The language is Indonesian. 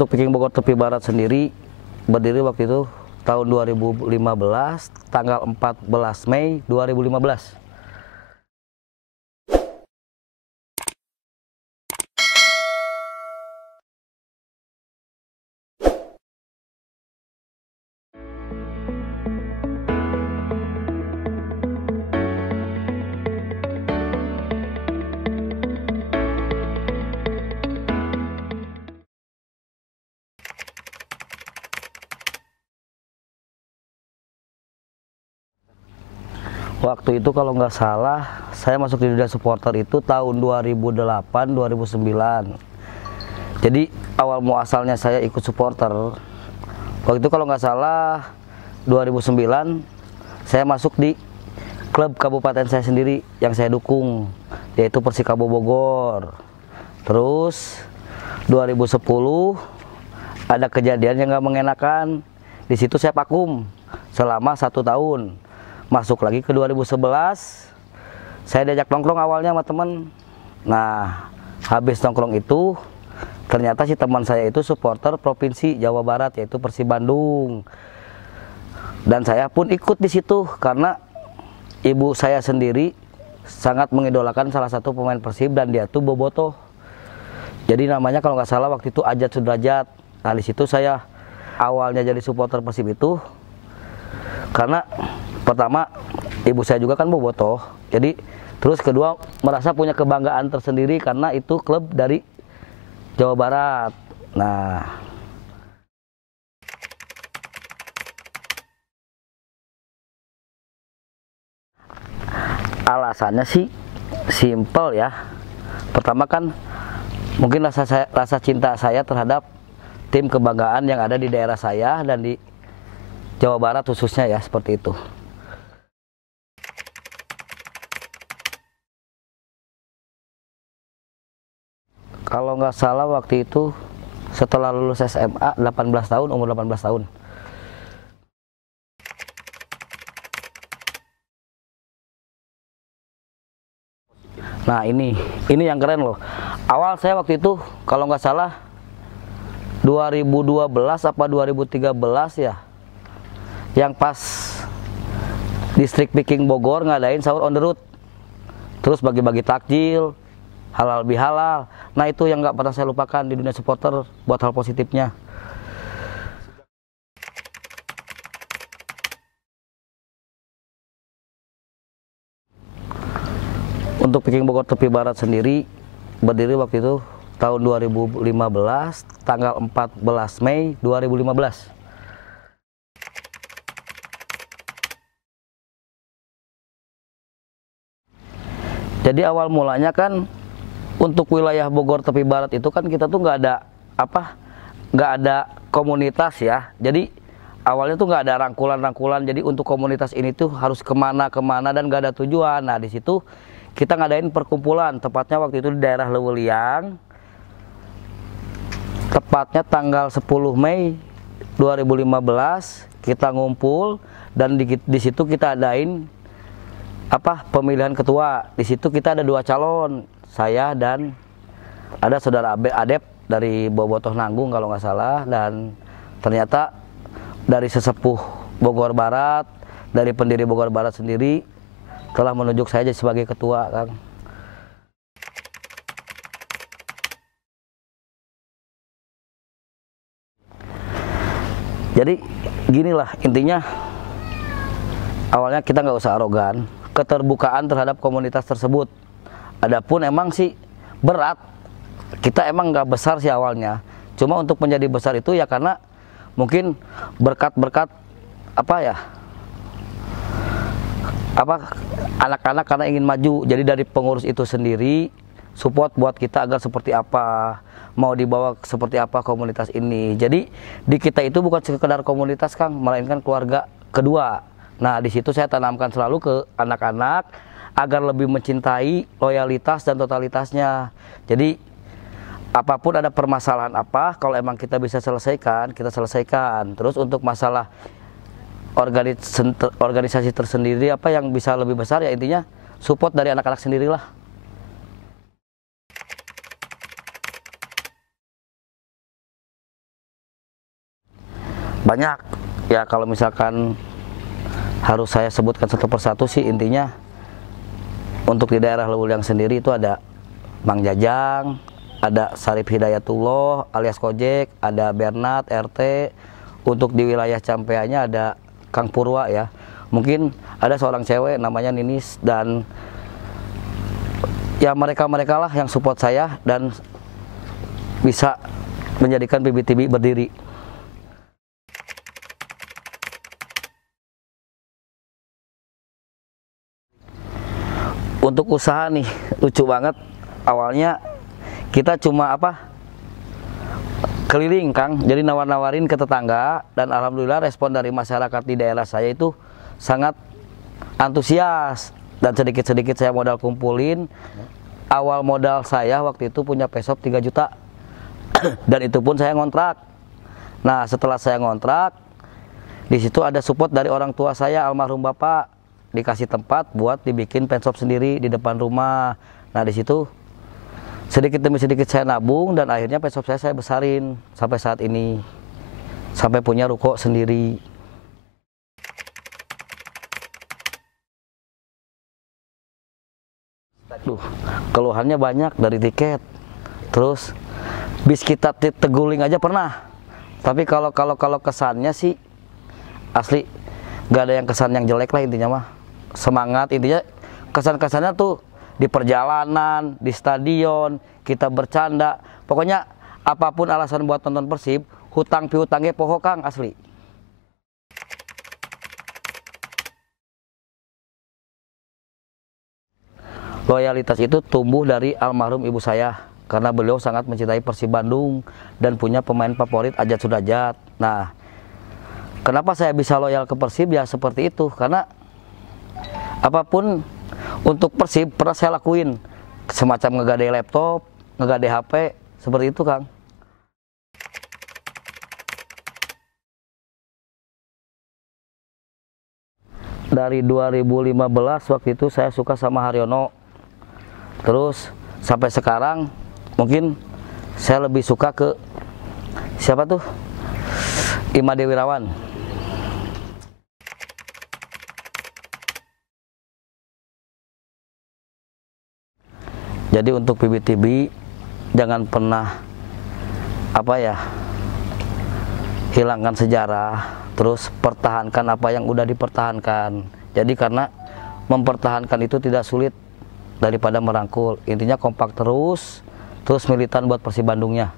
Untuk Viking Bogor Tepi Barat sendiri berdiri waktu itu tahun 2015, tanggal 14 Mei 2015. Waktu itu kalau nggak salah, saya masuk di dunia supporter itu tahun 2008-2009. Jadi awal muasalnya saya ikut supporter. Waktu itu kalau nggak salah 2009 saya masuk di klub kabupaten saya sendiri yang saya dukung, yaitu Persikabo Bogor. Terus 2010 ada kejadian yang nggak mengenakan. Di situ saya vakum selama 1 tahun. Masuk lagi ke 2011, saya diajak nongkrong awalnya sama teman. Nah, habis nongkrong itu, ternyata si teman saya itu supporter Provinsi Jawa Barat, yaitu Persib Bandung. Dan saya pun ikut di situ karena ibu saya sendiri sangat mengidolakan salah satu pemain Persib dan dia tuh Bobotoh. Jadi namanya kalau nggak salah waktu itu Ajat Sudrajat. Nah, di situ saya awalnya jadi supporter Persib itu karena pertama ibu saya juga kan bobotoh, jadi terus kedua merasa punya kebanggaan tersendiri karena itu klub dari Jawa Barat. Nah, alasannya sih simple ya. Pertama kan mungkin rasa cinta saya terhadap tim kebanggaan yang ada di daerah saya dan di Jawa Barat khususnya ya, seperti itu. Kalau nggak salah waktu itu setelah lulus SMA 18 tahun, umur 18 tahun. Nah ini yang keren loh. Awal saya waktu itu kalau nggak salah 2012 apa 2013 ya, yang pas distrik Viking Bogor ngadain sahur on the road. Terus bagi-bagi takjil, halal bihalal. Nah itu yang nggak pernah saya lupakan di dunia supporter buat hal positifnya. Untuk Viking Bogor Tepi Barat sendiri berdiri waktu itu tahun 2015, tanggal 14 Mei 2015. Jadi awal mulanya kan untuk wilayah Bogor Tepi Barat itu kan kita tuh nggak ada komunitas ya. Jadi awalnya tuh nggak ada rangkulan. Jadi untuk komunitas ini tuh harus kemana dan nggak ada tujuan. Nah di situ kita ngadain perkumpulan. Tepatnya waktu itu di daerah Leweliang. Tepatnya tanggal 10 Mei 2015 kita ngumpul dan di situ kita adain pemilihan ketua. Di situ kita ada 2 calon, saya dan ada saudara Adep dari Bobotoh Nanggung kalau nggak salah, dan ternyata dari sesepuh Bogor Barat, dari pendiri Bogor Barat sendiri telah menunjuk saya jadi sebagai ketua, Kang. Jadi ginilah intinya, awalnya kita nggak usah arogan, keterbukaan terhadap komunitas tersebut. Adapun emang sih berat, kita emang nggak besar sih awalnya. Cuma untuk menjadi besar itu ya karena mungkin berkat-berkat anak-anak karena ingin maju. Jadi dari pengurus itu sendiri support buat kita agar seperti apa, mau dibawa seperti apa komunitas ini. Jadi di kita itu bukan sekedar komunitas, Kang, melainkan keluarga kedua. Nah, di situ saya tanamkan selalu ke anak-anak agar lebih mencintai loyalitas dan totalitasnya. Jadi apapun ada permasalahan kalau emang kita bisa selesaikan, kita selesaikan. Terus untuk masalah organisasi tersendiri yang bisa lebih besar, ya intinya support dari anak-anak sendirilah. Banyak ya, kalau misalkan harus saya sebutkan satu persatu sih, intinya untuk di daerah Lewiliang sendiri itu ada Bang Jajang, ada Sarip Hidayatullah alias Kojek, ada Bernard RT. Untuk di wilayah Campeanya ada Kang Purwa ya. Mungkin ada seorang cewek namanya Ninis, dan ya mereka-mereka lah yang support saya dan bisa menjadikan PBTB berdiri. Untuk usaha nih lucu banget, awalnya kita cuma keliling Kang, jadi nawar-nawarin ke tetangga, dan alhamdulillah respon dari masyarakat di daerah saya itu sangat antusias, dan sedikit-sedikit saya modal kumpulin. Awal modal saya waktu itu punya pesop 3 juta dan itu pun saya ngontrak. Nah setelah saya ngontrak, di situ ada support dari orang tua saya, almarhum bapak, dikasih tempat buat dibikin penshop sendiri di depan rumah. Nah di situ sedikit demi sedikit saya nabung, dan akhirnya penshop saya besarin sampai saat ini, sampai punya ruko sendiri. Keluhannya banyak, dari tiket, terus bis kita teguling aja pernah. Tapi kalau kesannya sih asli gak ada yang kesan yang jelek lah, intinya mah semangat. Intinya kesan-kesannya tuh di perjalanan, di stadion, kita bercanda. Pokoknya apapun alasan buat nonton Persib, hutang piutangnya poho Kang, asli. Loyalitas itu tumbuh dari almarhum ibu saya, karena beliau sangat mencintai Persib Bandung dan punya pemain favorit Ajat Sudajat. Nah, kenapa saya bisa loyal ke Persib ya seperti itu, karena apapun untuk Persib pernah saya lakuin, semacam ngegade laptop, ngegade HP, seperti itu Kang. Dari 2015 waktu itu saya suka sama Haryono, terus sampai sekarang mungkin saya lebih suka ke siapa tuh, Imade Wirawan. Jadi untuk PBTB jangan pernah hilangkan sejarah, terus pertahankan apa yang udah dipertahankan. Jadi karena mempertahankan itu tidak sulit daripada merangkul. Intinya kompak terus militan buat Persib Bandungnya.